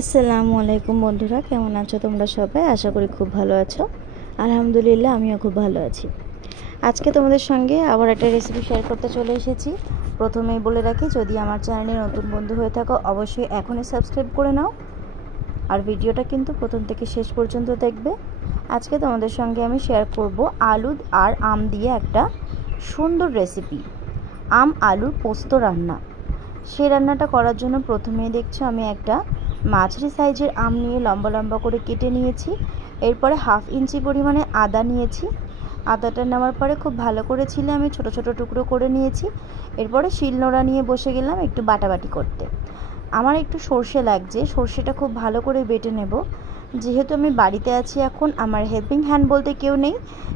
আসসালামু আলাইকুম বন্ধুরা, কেমন আছো তোমরা সবাই? আশা করি খুব ভালো আছো। আলহামদুলিল্লাহ, আমিও খুব ভালো আছি। আজকে তোমাদের সঙ্গে আবার একটা রেসিপি শেয়ার করতে চলে এসেছি। প্রথমেই বলে রাখি, যদি আমার চ্যানেলে নতুন বন্ধু হয়ে থাকো অবশ্যই এখনই সাবস্ক্রাইব করে নাও, আর ভিডিওটা কিন্তু প্রথম থেকে শেষ পর্যন্ত দেখবে। আজকে তোমাদের সঙ্গে আমি শেয়ার করব আলু আর আম দিয়ে একটা সুন্দর রেসিপি, আম আলুর পোস্ত রান্না। সেই রান্নাটা করার জন্য প্রথমেই দেখছো আমি একটা মাঝারি সাইজের আম নিয়ে লম্বা লম্বা করে কেটে নিয়েছি। এরপরে 1/2 ইঞ্চি পরিমাণে আদা নিয়েছি। আদাটা নেওয়ার পরে খুব ভালো করে ছিলে আমি ছোট ছোট টুকরো করে নিয়েছি। এরপরে শিলনোড়া নিয়ে বসে গেলাম একটু বাটাবাটি করতে। আমার একটু সর্ষে লাগছে, সর্ষেটা খুব ভালো করে বেটে নেব। যেহেতু আমি বাড়িতে আছি এখন, আমার হেল্পিং হ্যান্ড বলতে কেউ নেই,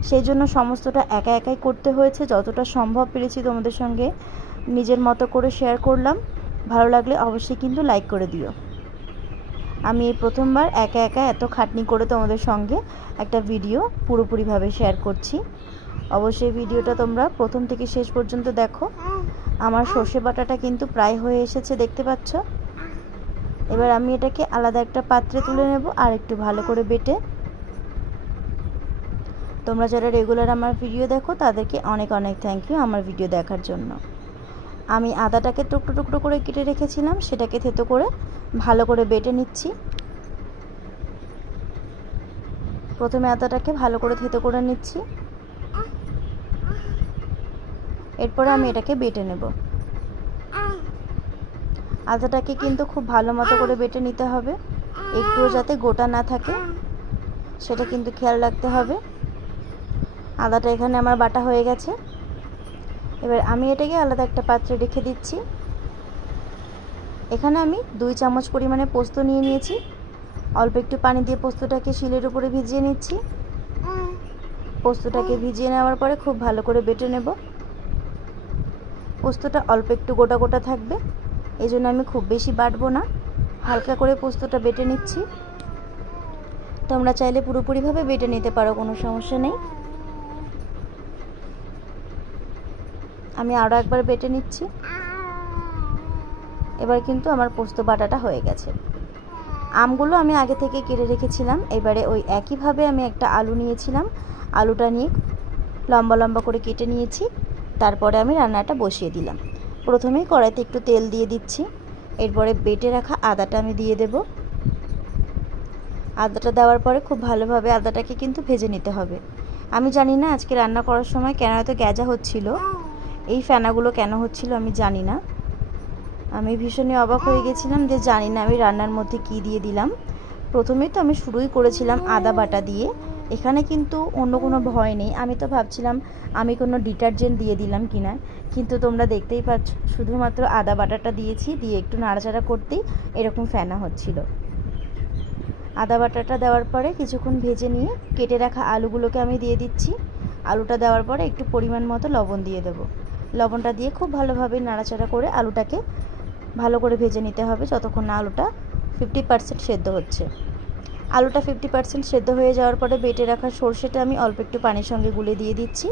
সেই জন্য সমস্তটা একা একাই করতে হয়েছে। যতটা সম্ভব পেরেছি তোমাদের সঙ্গে নিজের মতো করে শেয়ার করলাম। ভালো লাগলে অবশ্যই কিন্তু লাইক করে দিও। আমি এই প্রথমবার একা একা এত খাটনি করে তোমাদের সঙ্গে একটা ভিডিও পুরোপুরিভাবে শেয়ার করছি। অবশ্যই ভিডিওটা তোমরা প্রথম থেকে শেষ পর্যন্ত দেখো। আমার সর্ষে বাটাটা কিন্তু প্রায় হয়ে এসেছে, দেখতে পাচ্ছ। এবার আমি এটাকে আলাদা একটা পাত্রে তুলে নেব আর একটু ভালো করে বেটে। তোমরা যারা রেগুলার আমার ভিডিও দেখো তাদেরকে অনেক অনেক থ্যাংক ইউ আমার ভিডিও দেখার জন্য। আমি আদাটাকে টুকরো টুকরো করে কেটে রেখেছিলাম, সেটাকে থেতো করে ভালো করে বেটে নিচ্ছি। প্রথমে আদাটাকে ভালো করে থেতো করে নিচ্ছি, এরপরে আমি এটাকে বেটে নেব। আদাটাকে কিন্তু খুব ভালো মতো করে বেটে নিতে হবে, একটুও যাতে গোটা না থাকে সেটা কিন্তু খেয়াল রাখতে হবে। আদাটা এখানে আমার বাটা হয়ে গেছে। এবার আমি এটাকে আলাদা একটা পাত্রে রেখে দিচ্ছি। এখানে আমি 2 চামচ পরিমাণে পোস্ত নিয়ে নিয়েছি। অল্প একটু পানি দিয়ে পোস্তটাকে শিলের উপরে ভিজিয়ে নিচ্ছি। পোস্তটাকে ভিজিয়ে নেওয়ার পরে খুব ভালো করে বেটে নেব। পোস্তটা অল্প একটু গোটা গোটা থাকবে, এই জন্য আমি খুব বেশি বাটবো না, হালকা করে পোস্তটা বেটে নিচ্ছি। তোমরা চাইলে পুরোপুরিভাবে বেটে নিতে পারো, কোনো সমস্যা নেই। আমি আরও একবার বেটে নিচ্ছি। এবার কিন্তু আমার পোস্ত বাটাটা হয়ে গেছে। আমগুলো আমি আগে থেকে কেটে রেখেছিলাম। এবারে ওই একইভাবে আমি একটা আলু নিয়েছিলাম, আলুটা নিয়ে লম্বা লম্বা করে কেটে নিয়েছি। তারপরে আমি রান্নাটা বসিয়ে দিলাম। প্রথমেই কড়াইতে একটু তেল দিয়ে দিচ্ছি। এরপরে বেটে রাখা আদাটা আমি দিয়ে দেব। আদাটা দেওয়ার পরে খুব ভালোভাবে আদাটাকে কিন্তু ভেজে নিতে হবে। আমি জানি না আজকে রান্না করার সময় কেন এত গ্যাজা হচ্ছিল, এই ফেনাগুলো কেন হচ্ছিল আমি জানি না। আমি ভীষণই অবাক হয়ে গেছিলাম যে জানি না আমি রান্নার মধ্যে কি দিয়ে দিলাম। প্রথমেই তো আমি শুরুই করেছিলাম আদা বাটা দিয়ে, এখানে কিন্তু অন্য কোনো ভয় নেই। আমি তো ভাবছিলাম আমি কোনো ডিটারজেন্ট দিয়ে দিলাম কিনা, কিন্তু তোমরা দেখতেই পাচ্ছ শুধুমাত্র আদা বাটাটা দিয়েছি, দিয়ে একটু নাড়াচাড়া করতেই এরকম ফেনা হচ্ছিল। আদা বাটাটা দেওয়ার পরে কিছুক্ষণ ভেজে নিয়ে কেটে রাখা আলুগুলোকে আমি দিয়ে দিচ্ছি। আলুটা দেওয়ার পরে একটু পরিমাণ মতো লবণ দিয়ে দেবো। লবণটা দিয়ে খুব ভালোভাবে নাড়াচাড়া করে আলুটাকে ভালো করে ভেজে নিতে হবে যতক্ষণ না আলুটা 50% সেদ্ধ হচ্ছে। আলুটা 50% সেদ্ধ হয়ে যাওয়ার পরে বেটে রাখা সর্ষেটা আমি অল্প একটু পানির সঙ্গে গুলে দিয়ে দিচ্ছি।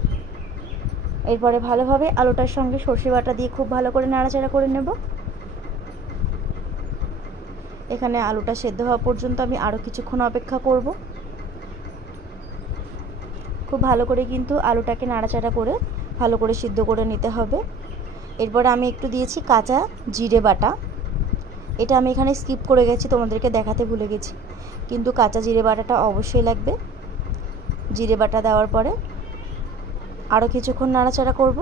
এরপরে ভালোভাবে আলুটার সঙ্গে সর্ষে বাটা দিয়ে খুব ভালো করে নাড়াচাড়া করে নেব। এখানে আলুটা সেদ্ধ হওয়া পর্যন্ত আমি আরও কিছুক্ষণ অপেক্ষা করব। খুব ভালো করে কিন্তু আলুটাকে নাড়াচাড়া করে ভালো করে সিদ্ধ করে নিতে হবে। এরপরে আমি একটু দিয়েছি কাঁচা জিরে বাটা। এটা আমি এখানে স্কিপ করে গেছি, তোমাদেরকে দেখাতে ভুলে গেছি, কিন্তু কাঁচা জিরে বাটাটা অবশ্যই লাগবে। জিরে বাটা দেওয়ার পরে আরও কিছুক্ষণ নাড়াচাড়া করব।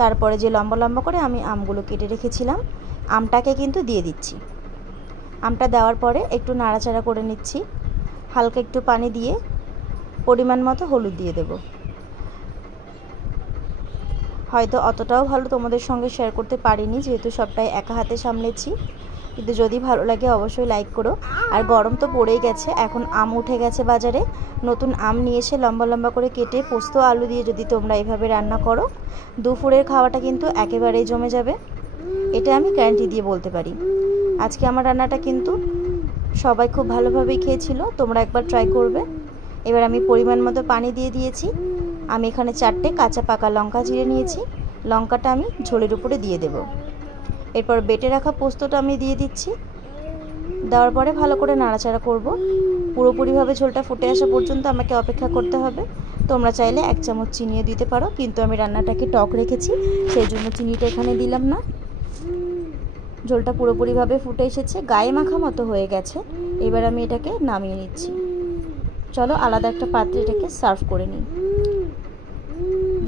তারপরে যে লম্বা লম্বা করে আমি আমগুলো কেটে রেখেছিলাম, আমটাকে কিন্তু দিয়ে দিচ্ছি। আমটা দেওয়ার পরে একটু নাড়াচাড়া করে নিচ্ছি। হালকা একটু পানি দিয়ে পরিমাণ মতো হলুদ দিয়ে দেব। হয়তো অতটাও ভালো তোমাদের সঙ্গে শেয়ার করতে পারিনি, যেহেতু সবটাই একা হাতে সামলেছি, কিন্তু যদি ভালো লাগে অবশ্যই লাইক করো। আর গরম তো পড়েই গেছে, এখন আম উঠে গেছে বাজারে, নতুন আম নিয়ে এসে লম্বা লম্বা করে কেটে পোস্ত আলু দিয়ে যদি তোমরা এইভাবে রান্না করো, দুপুরের খাওয়াটা কিন্তু একেবারেই জমে যাবে, এটা আমি গ্যারান্টি দিয়ে বলতে পারি। আজকে আমার রান্নাটা কিন্তু সবাই খুব ভালোভাবেই খেয়েছিল, তোমরা একবার ট্রাই করবে। এবার আমি পরিমাণ মতো পানি দিয়ে দিয়েছি। আমি এখানে 4টে কাঁচা পাকা লঙ্কা চিড়ে নিয়েছি, লঙ্কাটা আমি ঝোলের উপরে দিয়ে দেব। এরপর বেটে রাখা পোস্তটা আমি দিয়ে দিচ্ছি। দেওয়ার পরে ভালো করে নাড়াচাড়া করব। পুরোপুরিভাবে ঝোলটা ফুটে আসা পর্যন্ত আমাকে অপেক্ষা করতে হবে। তোমরা চাইলে 1 চামচ চিনিও দিতে পারো, কিন্তু আমি রান্নাটাকে টক রেখেছি, সেই জন্য চিনিটা এখানে দিলাম না। ঝোলটা পুরোপুরিভাবে ফুটে এসেছে, গায়ে মাখা মতো হয়ে গেছে। এবার আমি এটাকে নামিয়ে নিচ্ছি। চলো আলাদা একটা পাত্রে এটাকে সার্ভ করে নিই।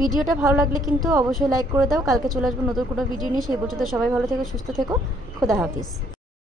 ভিডিওটা ভালো লাগলে কিন্তু অবশ্যই লাইক করে দাও। কালকে চলে আসবো নতুন কোনো ভিডিও নিয়ে। সেই পর্যন্ত সবাই ভালো থেকো, সুস্থ থেকো। খোদা হাফিজ।